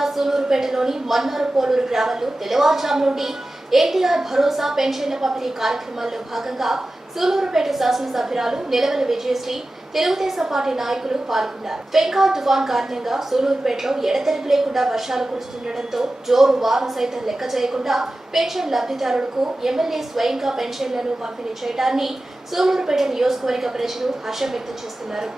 జిల్లా సూలూరుపేటలోని మన్నారు పోలూరు గ్రామంలో తెల్లవారుజాము నుండి ఎన్టీఆర్ భరోసా పెన్షన్ల పంపిణీ కార్యక్రమాల్లో భాగంగా సూలూరుపేట శాసనసభ్యురాలు నిలవల విజయశ్రీ తెలుగుదేశం పార్టీ నాయకులు పాల్గొన్నారు. ఫెంకా తుఫాన్ కారణంగా సూలూరుపేటలో ఎడతెరిపి లేకుండా వర్షాలు కురుస్తుండటంతో జోరు వాన సైతం లెక్క చేయకుండా పెన్షన్ లబ్ధిదారులకు ఎమ్మెల్యే స్వయంగా పెన్షన్లను పంపిణీ చేయడాన్ని సూలూరుపేట నియోజకవర్గ ప్రజలు హర్షం వ్యక్తం చేస్తున్నారు.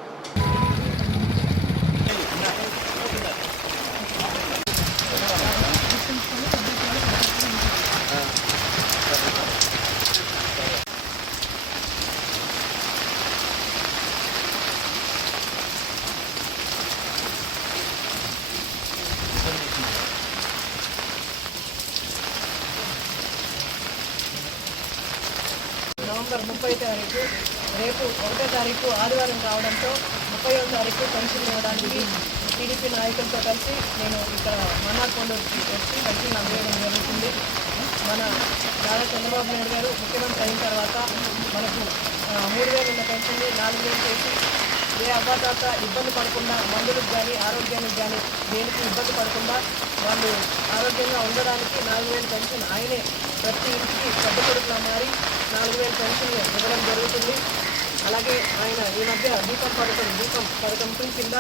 డిసెంబర్ ముప్పై తారీఖు రేపు ఒకటో తారీఖు ఆదివారం రావడంతో ముప్పైవ తారీఖు పెన్షన్ ఇవ్వడానికి టీడీపీ నాయకులతో కలిసి నేను ఇక్కడ మన్నాకొండూరుకి వచ్చి పెన్షన్ అందజేయడం జరుగుతుంది. మన నారా చంద్రబాబు నాయుడు గారు ముఖ్యమంత్రి అయిన తర్వాత మనకు మూడు వేలు ఉన్న పెన్షన్ని నాలుగు వేలు చేసి ఏ అవ్వాతాత ఇబ్బంది పడకుండా మందులకు కానీ ఆరోగ్యానికి కానీ దేనికి ఇబ్బంది పడకుండా వాళ్ళు ఆరోగ్యంగా ఉండడానికి నాలుగు వేలు పెన్షన్ ఆయనే ప్రతి ఇంటికి పెద్ద కొడుకులా మారి నాలుగు వేలు పెన్షన్ ఇవ్వడం జరుగుతుంది. అలాగే ఆయన ఈ మధ్య దీపం పథకం దీపం పథకం కింద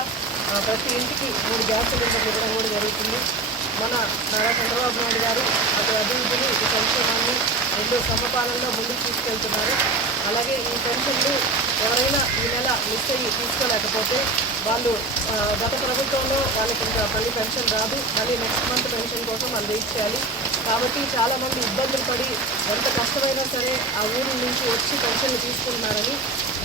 ప్రతి ఇంటికి మూడు గ్యాస్ సిలిండర్లు ఇవ్వడం కూడా జరుగుతుంది. మన నారా చంద్రబాబు నాయుడు గారు అటు అభివృద్ధిని ఈ సంక్షేమాన్ని రెండు సమపాలనలో ముందుకు తీసుకెళ్తున్నారు. అలాగే ఈ పెన్షన్లు ఎవరైనా ఈ నెల మిస్ అయ్యి తీసుకోలేకపోతే వాళ్ళు గత ప్రభుత్వంలో వాళ్ళకి ఇంకా మళ్ళీ పెన్షన్ రాదు. మళ్ళీ నెక్స్ట్ మంత్ పెన్షన్ కోసం వాళ్ళు వెయిట్ చేయాలి. కాబట్టి చాలామంది ఇబ్బందులు పడి ఎంత కష్టమైనా సరే ఆ ఊరి నుంచి వచ్చి పెన్షన్లు తీసుకుంటున్నారని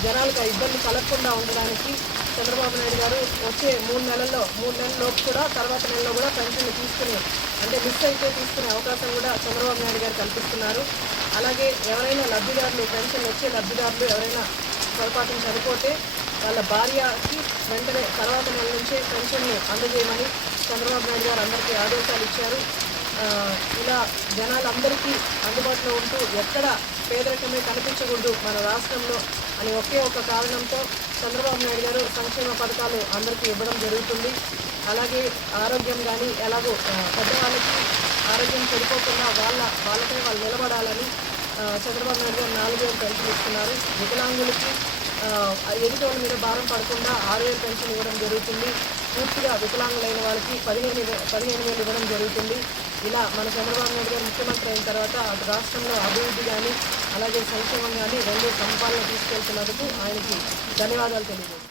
జనాలకు ఆ ఇబ్బంది కలగకుండా ఉండడానికి చంద్రబాబు నాయుడు గారు వచ్చే మూడు నెలల్లో మూడు నెలల లోపు కూడా తర్వాత నెలలో కూడా పెన్షన్లు తీసుకుని అంటే మిస్ అయితే తీసుకునే అవకాశం కూడా చంద్రబాబు నాయుడు గారు కల్పిస్తున్నారు. అలాగే ఎవరైనా లబ్ధిదారులు పెన్షన్ వచ్చే లబ్ధిదారులు ఎవరైనా పొరపాటును చనిపోతే వాళ్ళ భార్యకి వెంటనే తర్వాత నెల నుంచే పెన్షన్ని అందజేయమని చంద్రబాబు నాయుడు గారు అందరికీ ఆదేశాలు ఇచ్చారు. ఇలా జనాలందరికీ అందుబాటులో ఉంటూ ఎక్కడ పేదరికమే కనిపించకూడదు మన రాష్ట్రంలో అని ఒకే ఒక కారణంతో చంద్రబాబు నాయుడు గారు సంక్షేమ పథకాలు అందరికీ ఇవ్వడం జరుగుతుంది. అలాగే ఆరోగ్యం కానీ ఎలాగో పెద్దవాళ్ళకి ఆరోగ్యం చెడిపోకుండా వాళ్ళ వాళ్ళపై వాళ్ళు నిలబడాలని చంద్రబాబు నాయుడు గారు నాలుగు వేలు పెన్షన్ ఇస్తున్నారు. వికలాంగులకి ఎదుటోళ్ళ మీద భారం పడకుండా ఆరు వేలు పెన్షన్ ఇవ్వడం జరుగుతుంది. పూర్తిగా వికలాంగులైన వాళ్ళకి పదిహేను పదిహేను వేలు ఇవ్వడం జరుగుతుంది. ఇలా మన చంద్రబాబు నాయుడు గారు ముఖ్యమంత్రి అయిన తర్వాత రాష్ట్రంలో అభివృద్ధి కానీ అలాగే సంక్షేమం కానీ రెండు సంపాదన తీసుకెళ్తున్నందుకు ఆయనకి ధన్యవాదాలు తెలియజేస్తాను